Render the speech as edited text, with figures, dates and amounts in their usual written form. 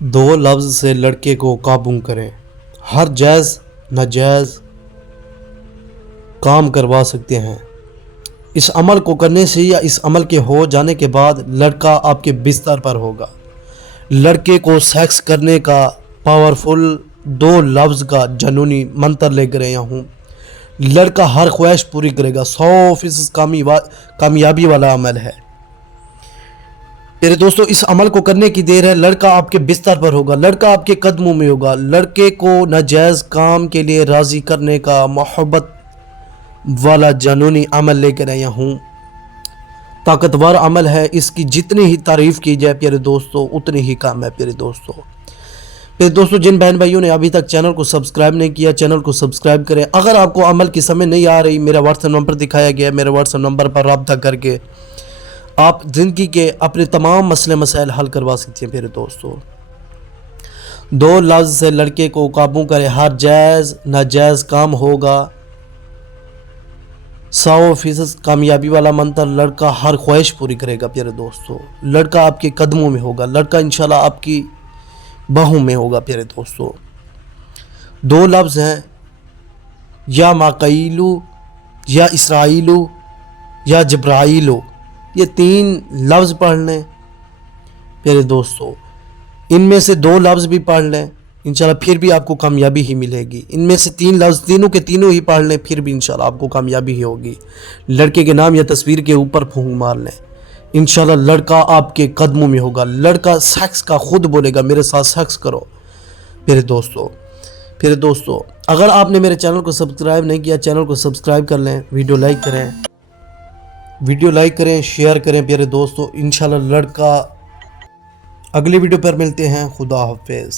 دو لفظ سے لڑکے کو قابو کریں، ہر جائز ناجائز کام کروا سکتے ہیں۔ اس عمل کو کرنے سے یا اس عمل کے ہو جانے کے بعد لڑکا آپ کے بستر پر ہوگا۔ لڑکے کو سیکس کرنے کا پاورفل دو لفظ کا جنونی منتر لے کر آیا ہوں۔ لڑکا ہر خواہش پوری کرے گا، 100% کامیابی والا عمل ہے۔ میرے دوستو، اس عمل کو کرنے کی دیر ہے۔ لڑکا آپ کے بستر پر ہوگا، لڑکا آپ کے قدموں میں ہوگا۔ لڑکے کو ناجائز کام کے لیے راضی کرنے کا محبت والا جنونی عمل لے کر آیا ہوں۔ طاقتور عمل ہے، اس کی جتنی ہی تعریف کی جائے پیارے دوستو اتنی ہی کم ہے پیارے دوستو۔ میرے دوستو، جن بہن بھائیوں نے ابھی تک چینل کو سبسکرائب نہیں کیا، چینل کو سبسکرائب کریں۔ اگر آپ کو عمل کی سمجھ نہیں آ رہی، میرا واٹس ایپ نمبر دکھایا گیا ہے، میرے واٹس ایپ نمبر پر رابطہ کر کے آپ زندگی کے اپنے تمام مسئلے مسائل حل کروا سکتے ہیں۔ میرے دوستو، دو لفظ سے لڑکے کو قابو کرے، ہر جائز ناجائز کام ہوگا، 100% کامیابی والا منتر، لڑکا ہر خواہش پوری کرے گا۔ پیارے دوستو، لڑکا آپ کے قدموں میں ہوگا، لڑکا انشاءاللہ آپ کی باہوں میں ہوگا۔ پیارے دوستو، دو لفظ ہیں، یا ماقیلو، یا اسرائیلو، یا جبرائیلو، یہ تین لفظ پڑھ لیں۔ پیارے دوستو، ان میں سے دو لفظ بھی پڑھ لیں، انشاءاللہ پھر بھی آپ کو کامیابی ہی ملے گی۔ ان میں سے تین لفظ تینوں کے تینوں ہی پڑھ لیں، پھر بھی انشاءاللہ آپ کو کامیابی ہی ہوگی۔ لڑکے کے نام یا تصویر کے اوپر پھونک مار لیں، انشاءاللہ لڑکا آپ کے قدموں میں ہوگا۔ لڑکا سیکس کا خود بولے گا، میرے ساتھ سیکس کرو۔ میرے دوستو، اگر آپ نے میرے چینل کو سبسکرائب نہیں کیا، چینل کو سبسکرائب کر لیں، ویڈیو لائک کریں، شیئر کریں۔ پیارے دوستو، انشاءاللہ لڑکا، اگلی ویڈیو پر ملتے ہیں۔ خدا حافظ۔